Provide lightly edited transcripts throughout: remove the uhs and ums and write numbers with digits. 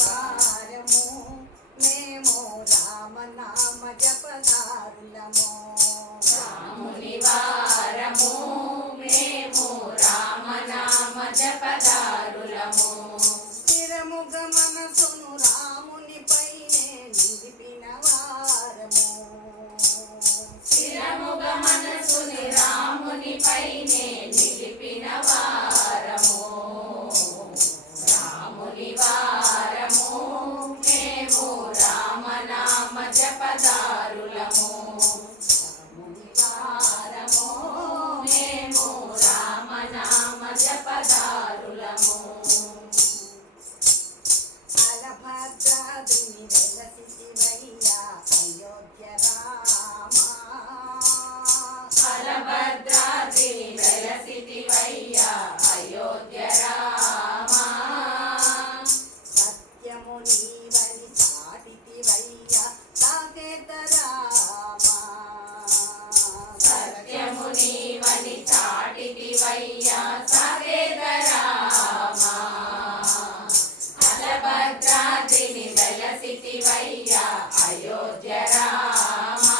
వారము మేము రామనామ జపదారులము. రాముని వారము మేము రామనామ జపదారులము. స్థిరముగ మనసును రామునిపైనే నిలిపిన వారము. స్థిరముగ మనసుని రామునిపైనే నిలిపిన వారము. రాముని వారము మేము రామనామ జపదారులము. రాముని వారము మేము రామనామ జపదారులము. అలభద్రాద్రిని వెలసితివయ్యా అయోధ్య రామా. అలభద్రాద్రిని వెలసితివయ్యా అయోధ్య రామా. సత్యము నీవని చాటితివయ్యా సాకేత రామా. సత్యము నీవని చాటితివయ్యా సాకేత రామా. అలభద్రాద్రిని వెలసితివయ్యా అయోధ్య రామా.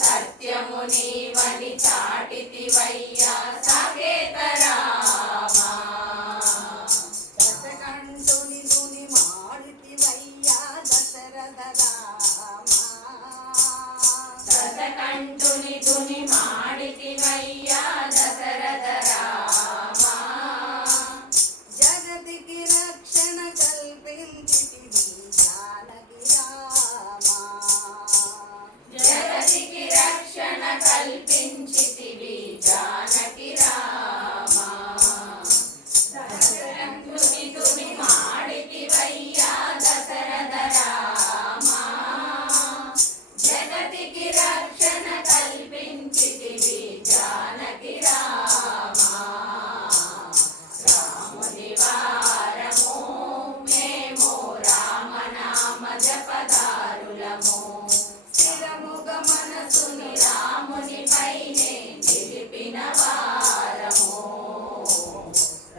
సత్యము నీవని చాటితివయ్యా సాకేత రామా. దశకంఠుని దుని మాడితివయ్యా దశరథ రామా. దశకంఠుని దుని మాడితివయ్యా దశరథ రామా. జగతికి రక్షణ కల్పించితివి జానకి రామా. జగతికి రక్షణ కల్పించితివి జానకి రామా. దశకంఠుని దుని మాడితివయ్యా దశరథ రామా. జగతికి రక్షణ కల్పించితివి జానకి రామా. రాముని వారము మేము రామనామ జపదారులము. స్థిరముగ మనసుని రామునిపైనే నిలిపిన వారము.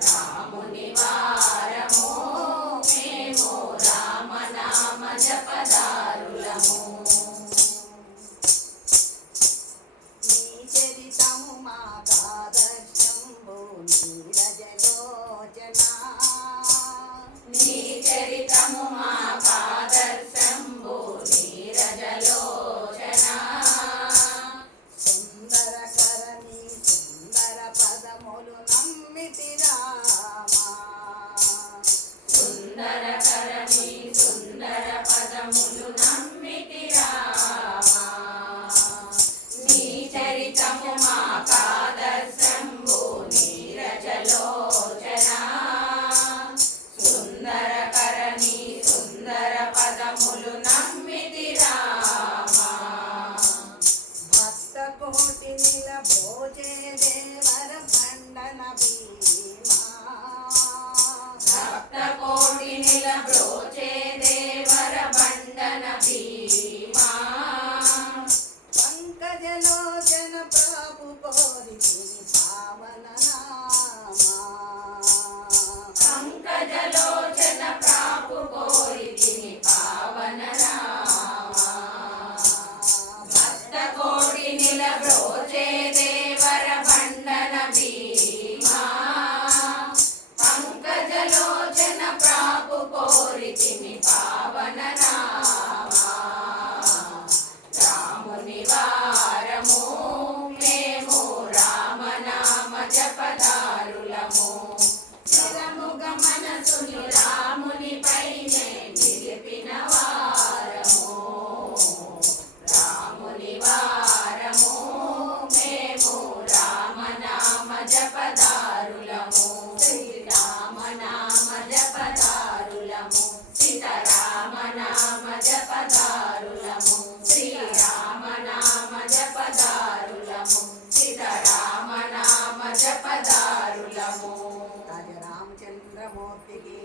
రాముని వారము మేము రామనామ జపదారులము. నీ చరితము మాకాదర్శంబు నీరజలోచన. నీ చరితము మాకాదర్శంబు నీరజలోచన. సుందరకరణి సుందర పదములు నమ్మితి రామా. సుందరకరణి సుందర పదములు నమ్మితి రామా. నీ చరితము మాకాదర్శంబు నీరజలోచన. సుందరకరణి సుందర పదములు నమ్మితి రామా. భక్త కోటి నిల భోజే దేవర ఖండన భీమా. భక్త కోటి నిలబ్రోచే దేవర బండన భీమా. పంకజలోచన ప్రభు కోరితి పావన నామా. పంకజలోచన ప్రాపు కోరితిని పావన రామా. భక్త కోటి నిలబ్రోచే దేవర బండన భీమా. పంకజలోచన ప్రాపు కోరితిని పావన రామా. రాముని వారము మేము రామనామ జపదారులము. స్థిరముగ మనసుని రామునిపైనే నిలిపిన వారము. రాముని వారము మేము రామనామ జపదారులము. శ్రీరామనామ జపదారులము. సీతారామనామ జపదారులము. శ్రీరామనామ జపదారులము. సీతారామనామ జపదారులము. రాజరామచంద్రమూర్తికి